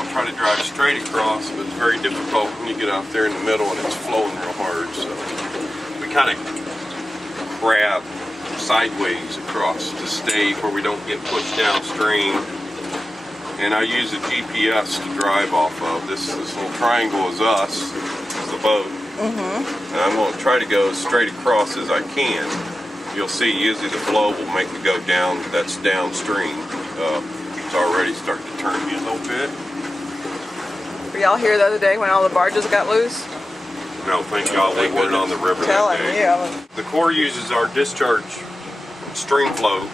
going to try to drive straight across, but it's very difficult when you get out there in the middle and it's flowing real hard. So we kind of grab sideways across to stay where we don't get pushed downstream. And I use a GPS to drive off of. This little triangle is us, it's the boat. And I'm going to try to go as straight across as I can. You'll see usually the flow will make me go down, that's downstream. It's already starting to turn me a little bit. Were y'all here the other day when all the barges got loose? No, thank y'all, we weren't on the river Telling that day. you. The Corps uses our discharge stream flow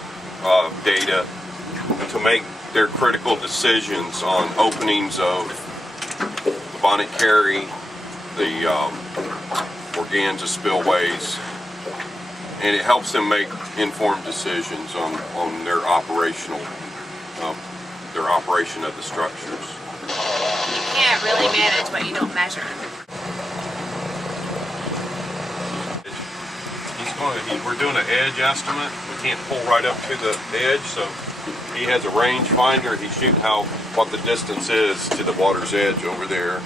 data to make their critical decisions on openings of the Bonnet Carry, the Morganza Spillways, and it helps them make informed decisions on their operation of the structures. You can't really manage what you don't measure. We're doing an edge estimate. We can't pull right up to the edge, so he has a range finder. He's shooting what the distance is to the water's edge over there.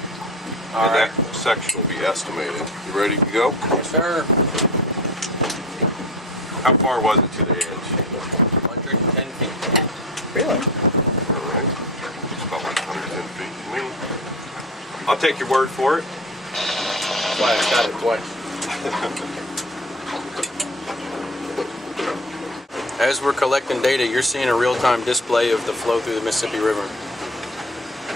And that section will be estimated. You ready to go? Yes, sir. How far was it to the edge? 110 feet. Really? All right. It's about like 110 feet to me. I'll take your word for it. That's why I got it twice. As we're collecting data, you're seeing a real-time display of the flow through the Mississippi River.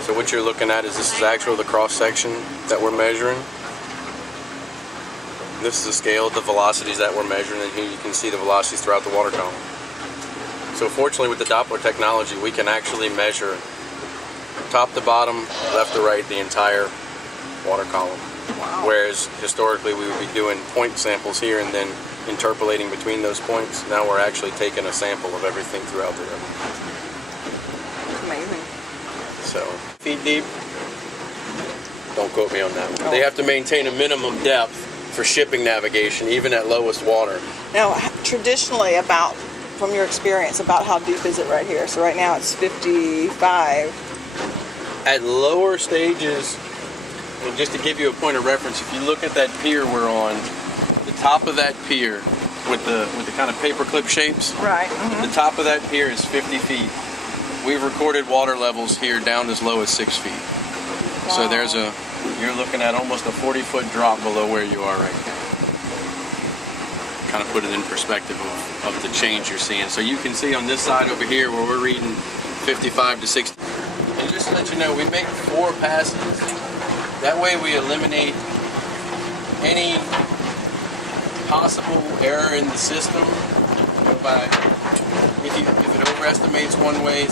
So what you're looking at is this is actual the cross-section that we're measuring. This is the scale of the velocities that we're measuring, and here you can see the velocities throughout the water column. So fortunately with the Doppler technology, we can actually measure top to bottom, left to right, the entire water column. Wow. Whereas historically we would be doing point samples here and then interpolating between those points. Now we're actually taking a sample of everything throughout the river. Amazing. So, feet deep, don't quote me on that one. They have to maintain a minimum depth for shipping navigation, even at lowest water. Now, traditionally, from your experience, about how deep is it right here? So right now it's 55. At lower stages, and just to give you a point of reference, if you look at that pier we're on, the top of that pier with the kind of paperclip shapes, Right. the top of that pier is 50 feet. We've recorded water levels here down as low as 6 feet. Wow. So you're looking at almost a 40-foot drop below where you are right now. Kind of put it in perspective of the change you're seeing. So you can see on this side over here where we're reading 55 to 60. And just to let you know, we make 4 passes. That way we eliminate any possible error in the system. If it overestimates one way,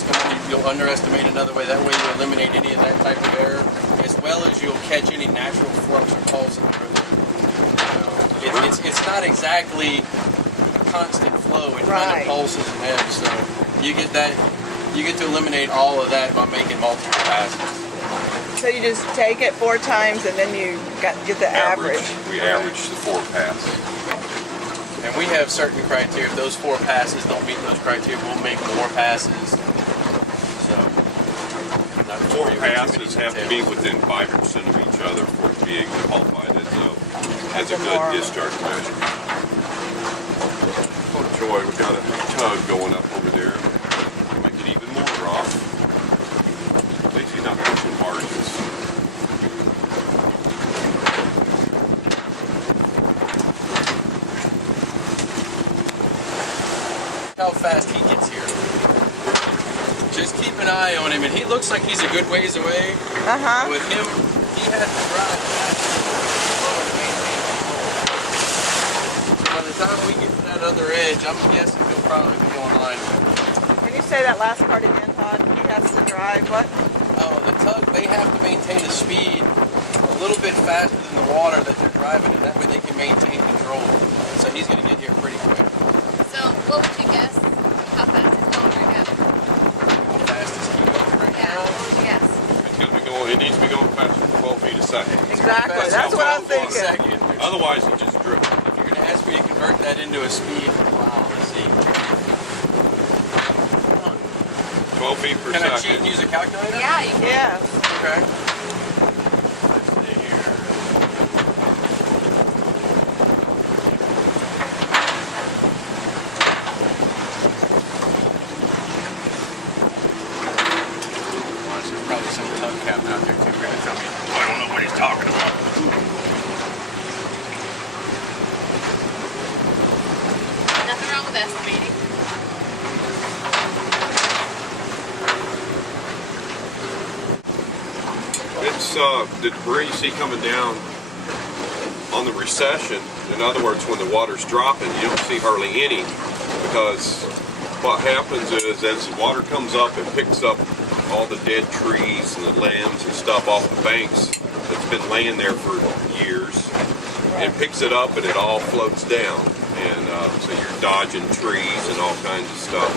you'll underestimate another way. That way you eliminate any of that type of error, as well as you'll catch any natural flux or pulse in the river. It's not exactly a constant flow. It kind of pulses and ebbs. So you get to eliminate all of that by making multiple passes. So you just take it 4 times and then you get the average. We average the 4 passes. And we have certain criteria. If those 4 passes don't meet those criteria, we'll make more passes. So, 4 passes have to be within 5% of each other for it to be qualified as a good discharge measure. Oh joy, we got a tug going up over there. Make it even more rough. At least he's not pushing barges. How fast he gets here. Just keep an eye on him, and he looks like he's a good ways away. With him, he has to drive fast. By the time we get to that other edge, I'm guessing he'll probably be online. When you say that last part again, Todd, he has to drive what? Oh, the tug, they have to maintain a speed a little bit faster than the water that they're driving, and that way they can maintain control. So he's going to get here pretty quick. So, what would you guess? How fast is going right now? How fast is he going right now? Yes. It needs to be going faster than 12 feet a second. Exactly, that's what I'm thinking. Otherwise, you just drift. If you're going to ask me to convert that into a speed, wow, let's see. 12 feet per Can I cheat second. and use a calculator? Yeah, you can. Yeah. Okay. There's probably some tug captain out there too. We're gonna tell me, I don't know what he's talking about. Nothing wrong with estimating. It's the debris you see coming down on the recession. In other words, when the water's dropping, you don't see hardly any, because what happens is as the water comes up, it picks up all the dead trees and the limbs and stuff off the banks that's been laying there for years. It picks it up and it all floats down, and so you're dodging trees and all kinds of stuff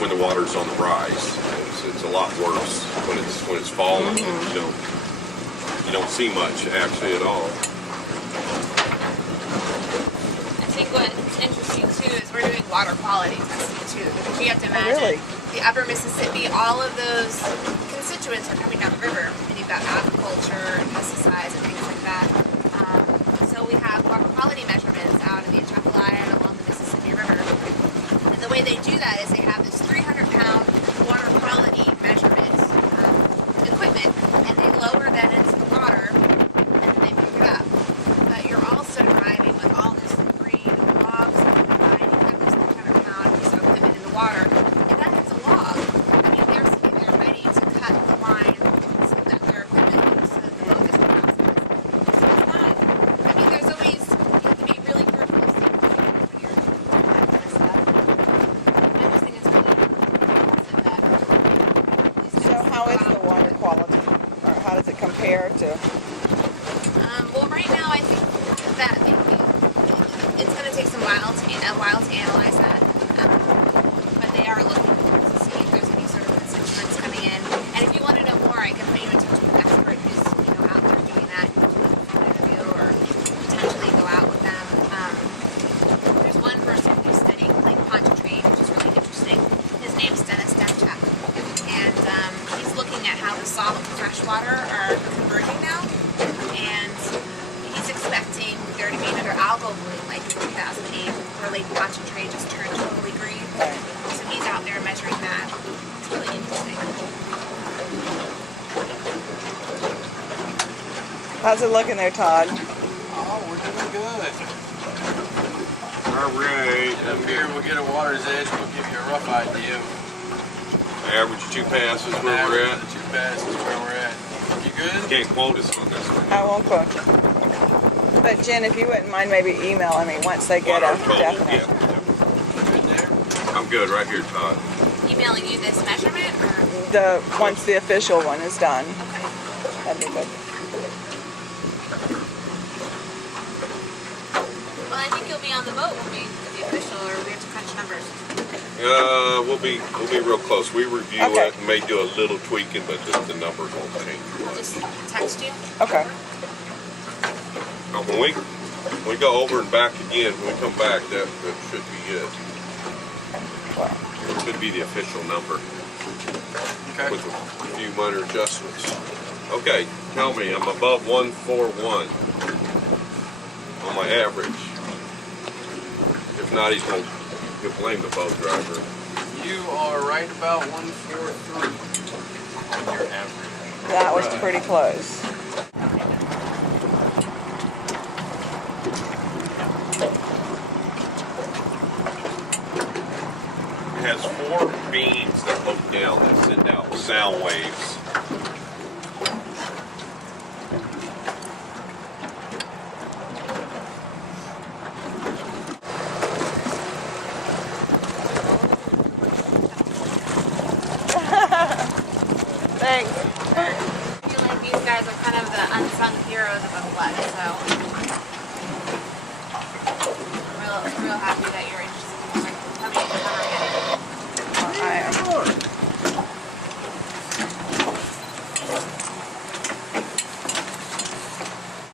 when the water's on the rise. It's a lot worse when it's falling. You don't see much actually at all. I think what's interesting too is we're doing water quality testing too, because you have to imagine the upper Mississippi, all of those constituents are coming down the river, and you've got agriculture and pesticides and things like that. So we have water quality measurements out in the Atchafalaya and along the Mississippi River. And the way they do that is they have this 300-pound water quality measurement equipment, and they lower that into the water, and then they pick it up. But you're also driving with all this debris, the logs, and you have this 300-pound piece of equipment in the water. If that hits a log, I mean, they're sitting there ready to cut the line so that their equipment moves so that the boat doesn't pass it. So it's not, I mean, there's always, you have to be really careful of safety when you're doing that kind of stuff. I just think it's really impressive that these So guys how go is out. the water quality? Or how does it compare to? Well, right now I think that it's going to take a while to analyze that. But they are looking to see if there's any sort of constituents coming in. And if you want to know more, I can put you in touch with an expert who's out there doing that. You can do a phone interview or potentially go out with them. There's one person who's studying Lake Pontchartrain, which is really interesting. His name's Dennis Demchak. And he's looking at how the salt and freshwater are converging now. And he's expecting there to be another algal bloom like in 2008 where Lake Pontchartrain just turned totally green. So he's out there measuring that. It's really interesting. How's it looking there, Todd? Oh, we're doing good. All right. Get up here, we'll get a water's edge, we'll give you a rough idea of Average 2 passes where we're at. the 2 passes where we're at. You good? Can't quote us on this one. I won't quote you. But Jen, if you wouldn't mind maybe emailing me once they get Water a total, definite. Good there? I'm good right here, Todd. Emailing you this measurement or? Once the official one is done, Okay. that'd be good. Well, I think you'll be on the boat when we get the official or we have to crunch numbers. We'll be real close. We review Okay. it and may do a little tweaking, but just the numbers won't change I'll much. just text you. Okay. Now, when we go over and back again, when we come back, that should be it. Well, It should be the official number Okay. with a few minor adjustments. Okay, tell me, I'm above 141 on my average. If not, he'll blame the boat driver. You are right about 143 on your average. that was Right. pretty close. It has 4 beams that look down that send out sound waves. Thanks. I feel like these guys are kind of the unsung heroes of the flood, so